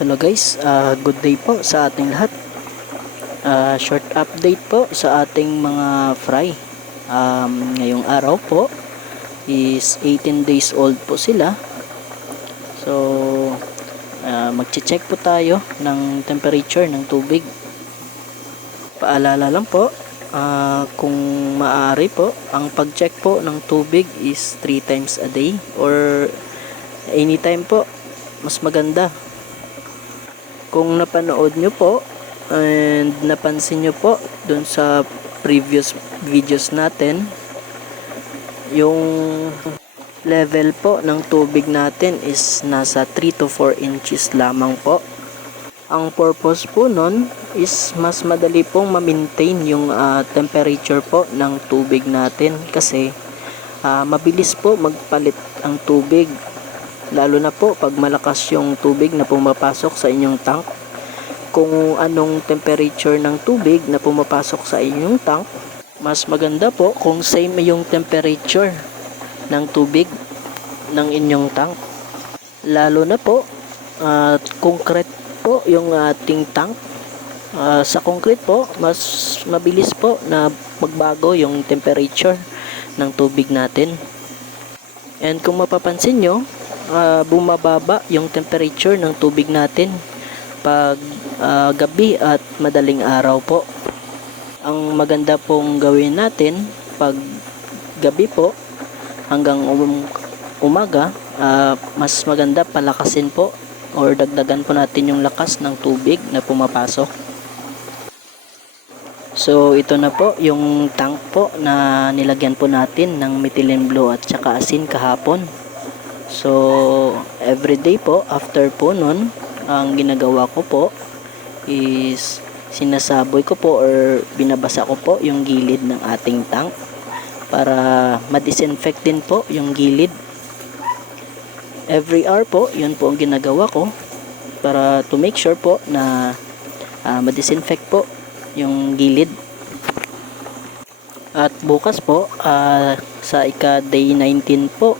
Hello guys, good day po sa ating lahat. Short update po sa ating mga fry. Ngayong araw po is 18 days old po sila. So, magche-check po tayo ng temperature ng tubig. Paalala lang po, kung maaari po, ang pag-check po ng tubig is 3 times a day or anytime po, mas maganda. Kung napanood nyo po and napansin nyo po dun sa previous videos natin, yung level po ng tubig natin is nasa 3 to 4 inches lamang po. Ang purpose po nun is mas madali pong ma-maintain yung temperature po ng tubig natin kasi mabilis po magpalit ang tubig. Lalo na po pag malakas yung tubig na pumapasok sa inyong tank. Kung anong temperature ng tubig na pumapasok sa inyong tank, mas maganda po kung same yung temperature ng tubig ng inyong tank. Lalo na po, concrete po yung ating tank. Sa concrete po, mas mabilis po na magbago yung temperature ng tubig natin. And kung mapapansin nyo, bumababa yung temperature ng tubig natin pag gabi at madaling araw po. Ang maganda pong gawin natin pag gabi po hanggang umaga, mas maganda palakasin po or dagdagan po natin yung lakas ng tubig na pumapasok. So ito na po yung tank po na nilagyan po natin ng methylene blue at saka asin kahapon. So, everyday po, after po nun, ang ginagawa ko po is sinasaboy ko po or binabasa ko po yung gilid ng ating tank para ma-disinfect din po yung gilid. Every hour po, yun po ang ginagawa ko para to make sure po na ma-disinfect po yung gilid. At bukas po, sa ika-day 19 po,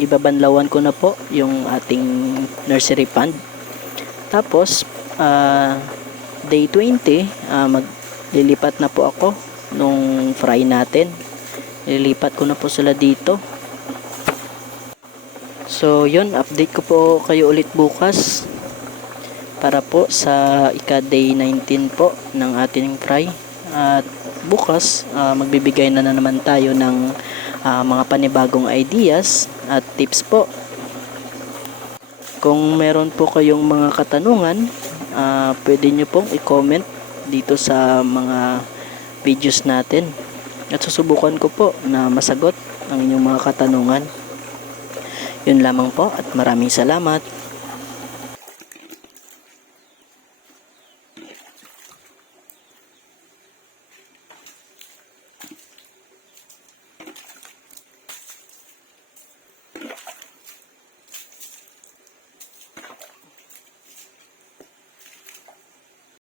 ibabanlawan ko na po yung ating nursery pond. Tapos day 20 maglilipat na po ako nung fry natin. Lilipat ko na po sila dito. So yun, update ko po kayo ulit bukas para po sa ika-day 19 po ng ating fry. At bukas magbibigay na naman tayo ng mga panibagong ideas at tips po. Kung meron po kayong mga katanungan, pwede nyo pong i-comment dito sa mga videos natin at susubukan ko po na masagot ang inyong mga katanungan. Yun lamang po at maraming salamat.